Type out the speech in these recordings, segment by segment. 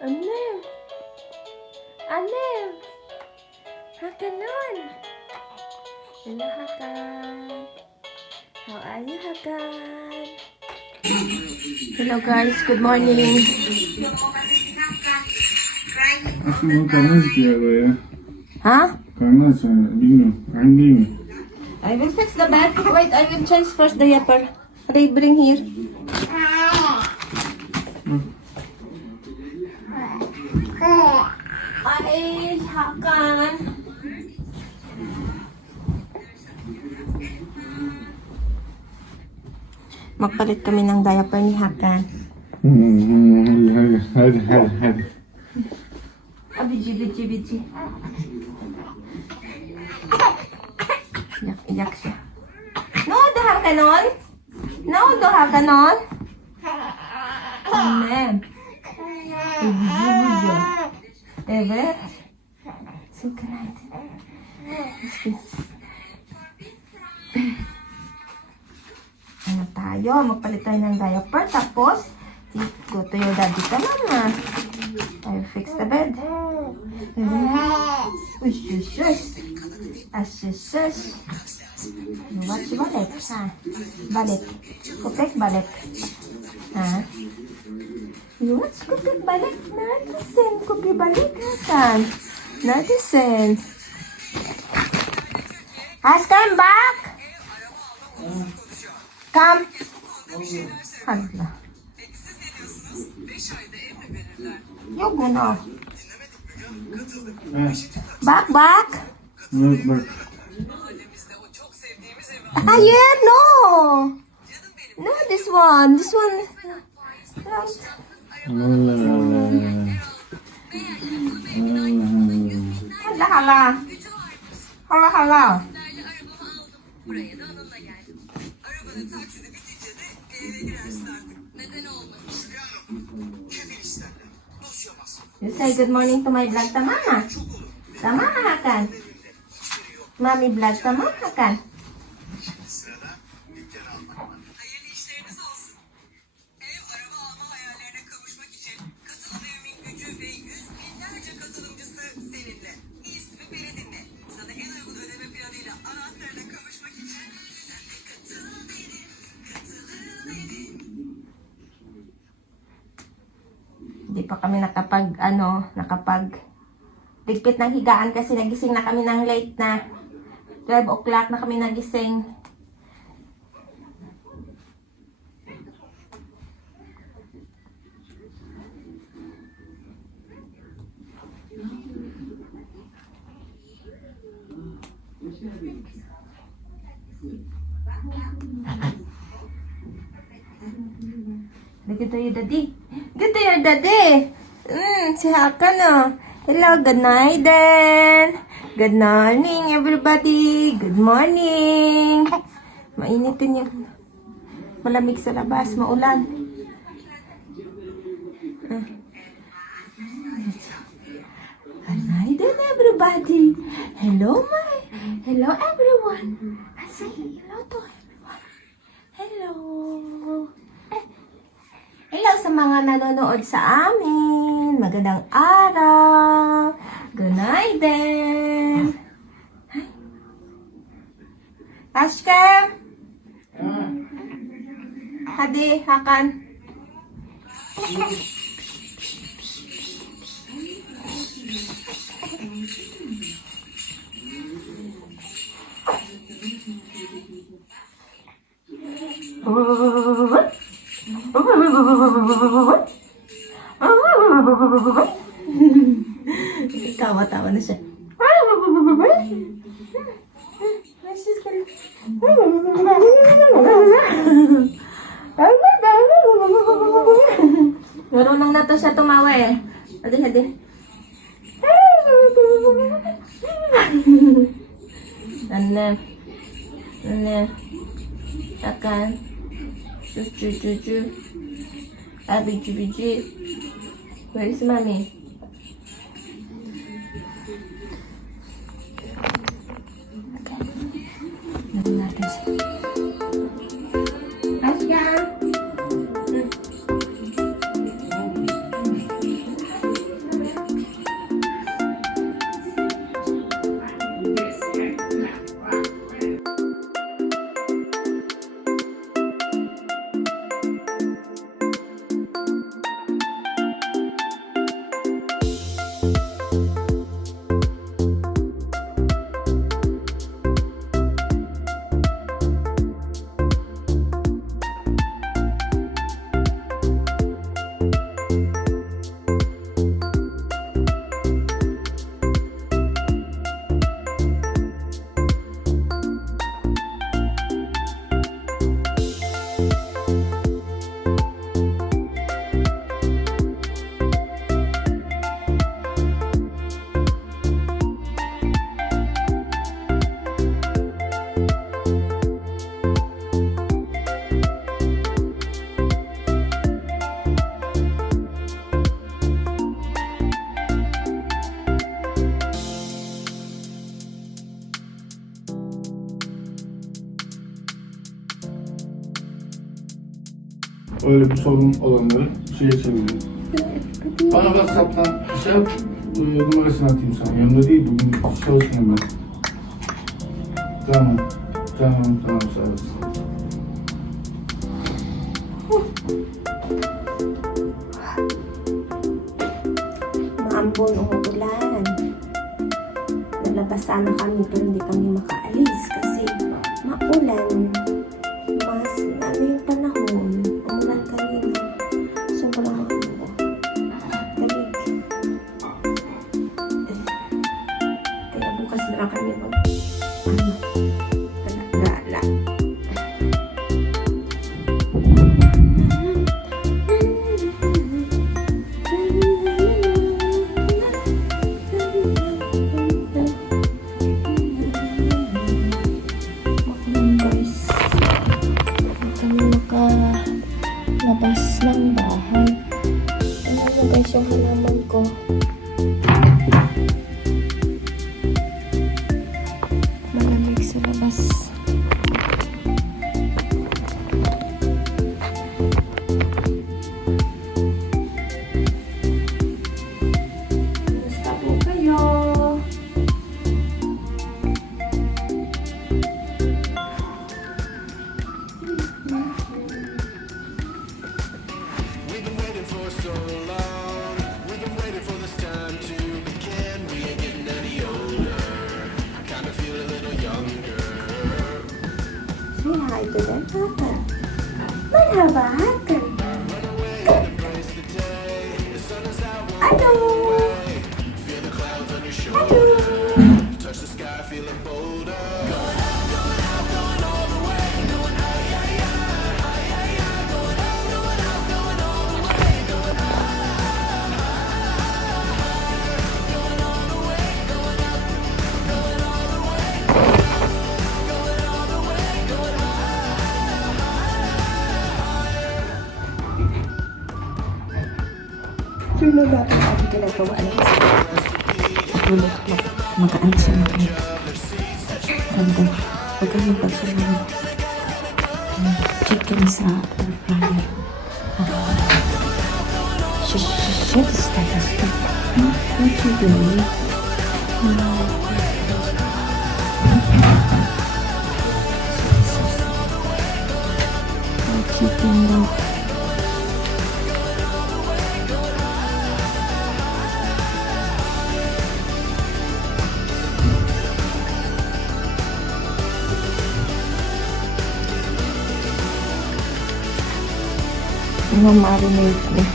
Anem! Anem! Hakanon! Hello, Hakan! How are you, Hakan? Hello guys, good morning! Aslında karnı acıkıyor ya. Huh? Karnı aç yani. Bilmiyorum. Karnı değil mi? I will fix the bed. Wait, I will change first the diaper. Ray, bring here. Ay, Hakan. Magpalit kami ng diaper ni Hakan. Hadi. Biji. Iyak siya. No, daha ka nun? No, daha ka nun? Amen. Biji. Evet. So great. Ano tayo? Magpalit tayo ng diaper. Tapos, go to your daddy ka mama. I will fix the bed. Uy, shush. Shush. Watch ballet, ha? Ballet. Kupik ballet. Ha? You watch kupik ballet? Natisin, kupik ballet, Hakan. Natisin. Haskan, back! Come. Hala. Yok bunu. Bak. Bak. Hayır, no. No, this one. Hala. You say good morning to my vlog, tama na? Tama na, Hakan? Mami vlog, tama, Hakan? Hayırlı işleriniz olsun. Ev, araba alma hayallerine kavuşmak için katılım evimin gücü ve yüz binlerce katılımcısı seninle. İsmi beni dinle. Sana en uygun ödeme planıyla anahtarına kavuşmak için sen de katıl derim. Hindi pa kami ligpit ng higaan kasi nagising na kami ng late na. 12 o'clock na kami nagising. Good to your daddy. Good to your daddy. Si Hakan oh. Hello, good night then. Good morning everybody. Good morning. Mainitin yung malamig sa labas, maulan. Good night then everybody. Hello everyone. I say hello to everyone. Hello. Hello sa mga nanonood sa amin. Magandang araw. Good night then. Ashkem. Hadi, Hakan. Tawa-tawa na siya. Marunong na to siya tumawa eh. Hadi. Ano. Akan. Cucu. Biji. Where is mommy? Okay. Natin siya. Aska. öyle bir sorun olanları şeye çeviriyor. Bana WhatsApp'tan şey yap, numarasını atayım sana. Yanında değil, bugün çalışmıyorum ben. Tamam, tamam, sağ olasın. Maambon ang ulan. Nalabas sana kami pero hindi kami makaalis kasi maulan. Mas ano yung panahon, umulan kanina. Sobrang talig. Kaya bukas na lang kami gala. Labas ng bahay. Ano mo guys yung halaman ko? Malamig sa labas. Basta po kayo. Say hi to them, Hakan. Merhaba, Hakan. Hello. Sino dapat ang ginagawa ng tulog magaan sa mga ganda. Pagkain pa sa mga chicken sa air fryer. Shit, stop. What you doing? Chicken daw. Marinate niya.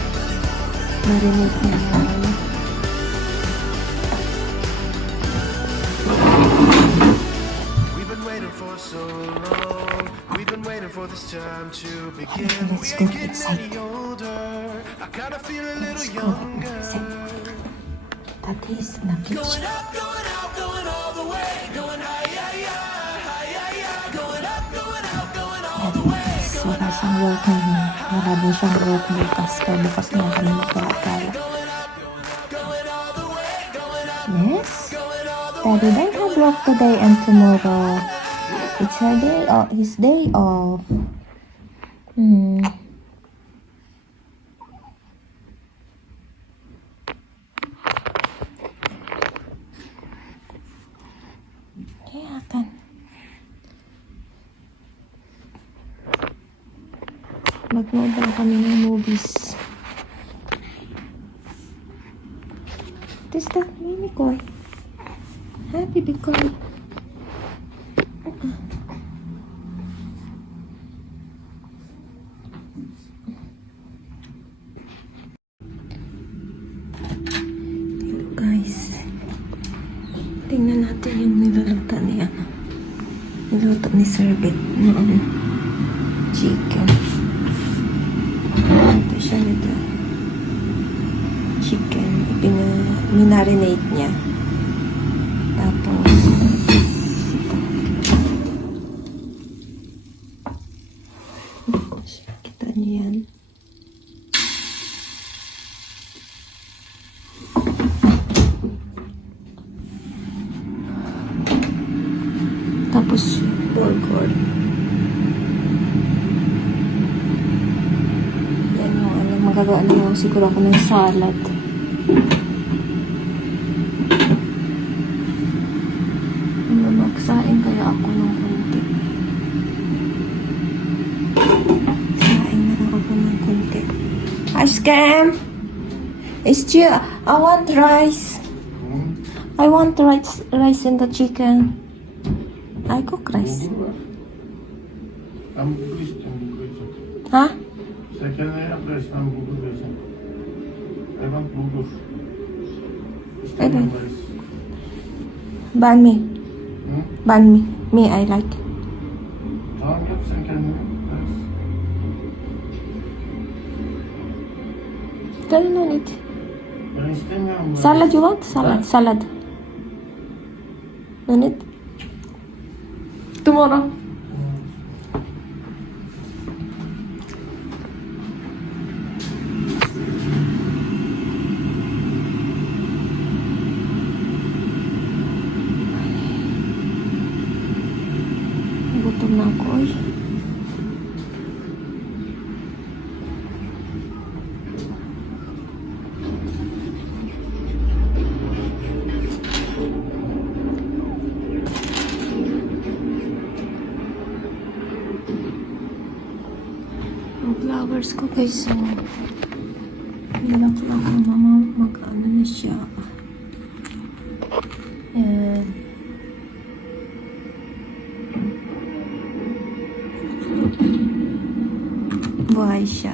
Marinate niya na ano. We've been waiting for so long. We've been waiting for this time to begin. Let's go inside. I kind of feel a Let's little go younger. inside. That is Nagluto. Going out, going all the way. Going high, yeah, yeah, high, yeah, yeah. Going up, going out, going all the way. Wala siyang work ngayon. Wala din siyang work bukas. Kaya bukas na kami magkakala. Yes? Daddy don't have work today and tomorrow. It's her day off. His day off. Kaya kan. Mag-nood lang kami ng movies. Testa, mimi ko. Happy Bikoy. Hello guys. Tingnan natin yung niluluto ni niluto ni Serbet na chicken. Ito siya nito. Chicken. Minarinate niya. Tapos, ito. Kita niyo yan. Tapos, burger. magagawa na lang siguro ako ng salad. Magsain kaya ako ng konti. Sain na lang ako ng konti. Ice cream! Stew! I want rice. I want rice and the chicken. I cook rice. Bulgur var. Ben bulgur istiyorum, bulgur yiyeceğim. Ha? Sen kendine yap rice, ben bulgur vereceğim. I want bulgur. İstemiyorum rice. Banh mi. Hı? Banh mi. Me, I like. Tamam yap sen kendine rice. Don't no need. Ben istemiyorum rice. Salad you want? Salad. Salad. No need. Tomorrow. Gutom na ako, oy. Ang flowers ko guys, so nilak lang ako mama, mag-ano na siya. And buhay siya.